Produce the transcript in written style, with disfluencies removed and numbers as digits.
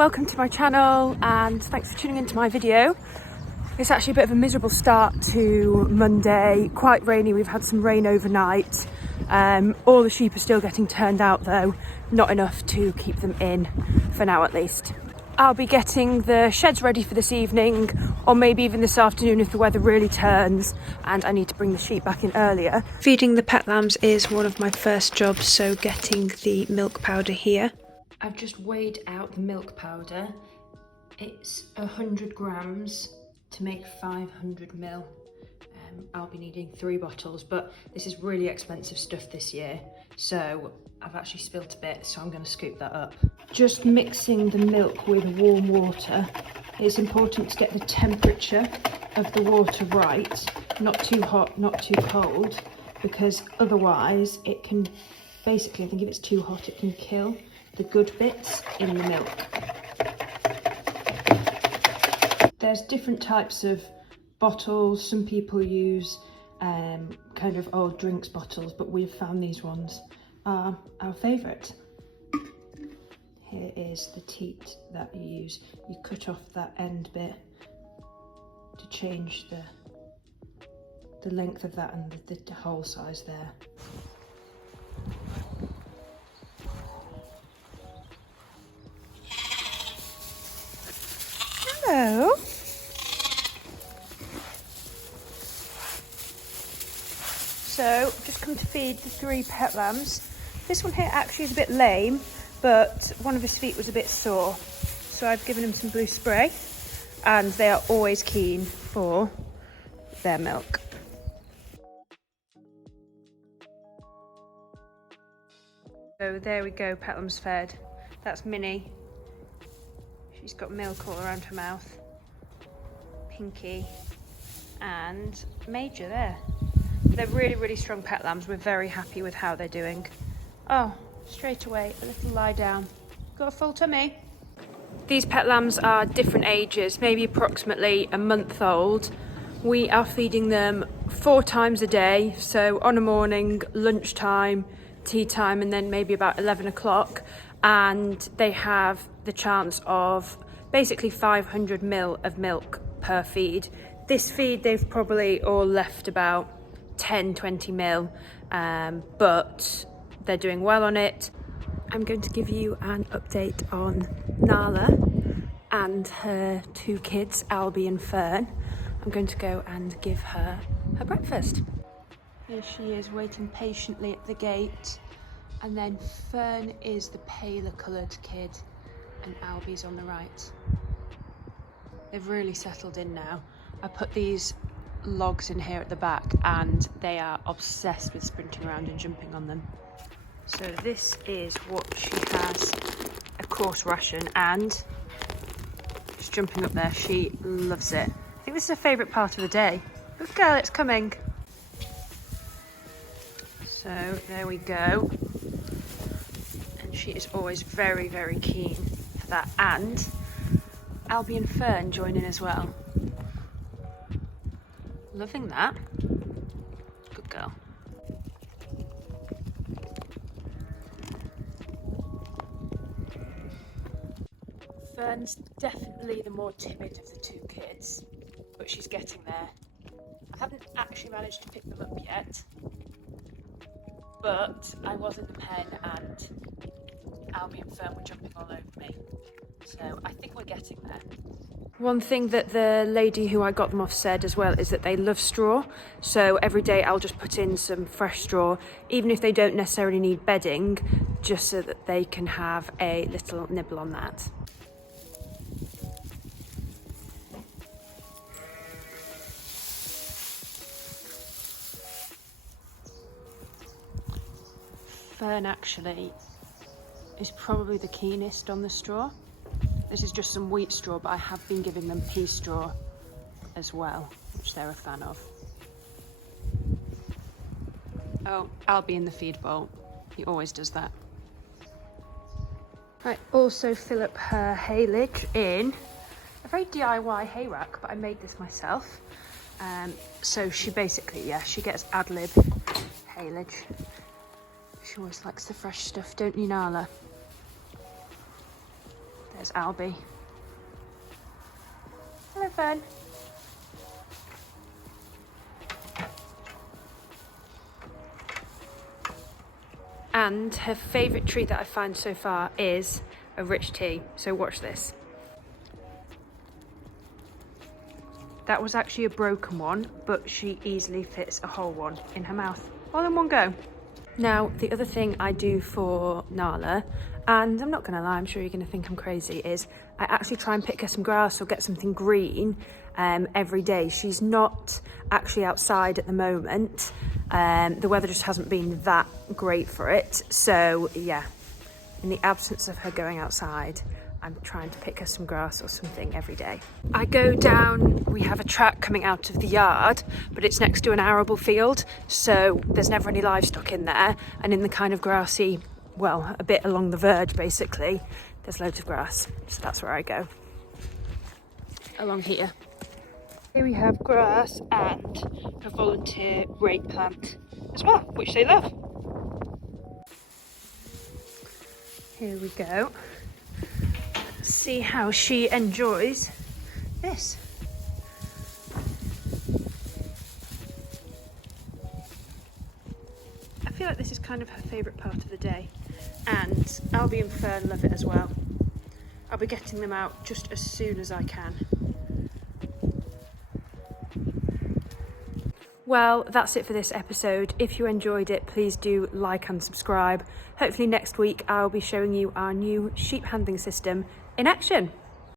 welcome to my channel and thanks for tuning into my video. It's actually a bit of a miserable start to Monday, quite rainy. We've had some rain overnight. All the sheep are still getting turned out though, not enough to keep them in for now at least. I'll be getting the sheds ready for this evening, or maybe even this afternoon if the weather really turns and I need to bring the sheep back in earlier. Feeding the pet lambs is one of my first jobs, so getting the milk powder here. I've just weighed out the milk powder. It's 100 grams to make 500 ml. I'll be needing 3 bottles, but this is really expensive stuff this year, so I've actually spilt a bit, so I'm going to scoop that up. Just mixing the milk with warm water. It's important to get the temperature of the water right, not too hot, not too cold, because otherwise it can, basically I think if it's too hot it can kill the good bits in the milk. There's different types of bottles. Some people use kind of old drinks bottles, but we've found these ones are our favourite. Here is the teat that you use. You cut off that end bit to change the length of that and the hole size there. Hello. So I've just come to feed the 3 pet lambs. This one here actually is a bit lame, but one of his feet was a bit sore. So I've given him some blue spray and they are always keen for their milk. So there we go, pet lambs fed. That's Minnie. She's got milk all around her mouth. Pinky and Major there. They're really, really strong pet lambs. We're very happy with how they're doing. Oh, straight away, a little lie down. Got a full tummy. These pet lambs are different ages, maybe approximately a month old. We are feeding them 4 times a day. So on a morning, lunchtime, tea time, and then maybe about 11 o'clock. And they have the chance of basically 500 ml of milk per feed. This feed they've probably all left about 10-20 ml, but they're doing well on it. I'm going to give you an update on Nala and her 2 kids, Albie and Fern. I'm going to go and give her her breakfast. Here she is waiting patiently at the gate. And then Fern is the paler coloured kid and Albie's on the right. They've really settled in now. I put these logs in here at the back and they are obsessed with sprinting around and jumping on them. So this is what she has, a course ration, and she's jumping up there. She loves it. I think this is her favourite part of the day. Good girl, it's coming. So there we go. She is always very, very keen for that. And Albie and Fern join in as well. Loving that. Good girl. Fern's definitely the more timid of the 2 kids, but she's getting there. I haven't actually managed to pick them up yet, but I was in the pen and Albie and Fern were jumping all over me, so I think we're getting there. One thing that the lady who I got them off said as well is that they love straw, so every day I'll just put in some fresh straw, even if they don't necessarily need bedding, just so that they can have a little nibble on that. Fern actually is probably the keenest on the straw. This is just some wheat straw, but I have been giving them pea straw as well, which they're a fan of. Oh, Albie in the feed bowl. He always does that. I also fill up her haylage in a very DIY hay rack, but I made this myself. So she basically, yeah, she gets ad lib haylage. She always likes the fresh stuff, don't you, Nala? There's Albie. Hello, Fern. And her favourite treat that I found so far is a rich tea. So watch this. That was actually a broken one, but she easily fits a whole one in her mouth, all in one go. Now, the other thing I do for Nala, and I'm not gonna lie, I'm sure you're gonna think I'm crazy, is I actually try and pick her some grass or get something green every day. She's not actually outside at the moment. The weather just hasn't been that great for it. So yeah, in the absence of her going outside, I'm trying to pick her some grass or something every day. I go down, we have a track coming out of the yard, but it's next to an arable field, so there's never any livestock in there. And in the kind of grassy, well, a bit along the verge basically, there's loads of grass. So that's where I go, along here. Here we have grass and a volunteer rake plant as well, which they love. Here we go. Let's see how she enjoys this. I feel like this is kind of her favourite part of the day, and Albie and Fern love it as well. I'll be getting them out just as soon as I can. Well, that's it for this episode. If you enjoyed it, please do like and subscribe. Hopefully next week I'll be showing you our new sheep handling system in action.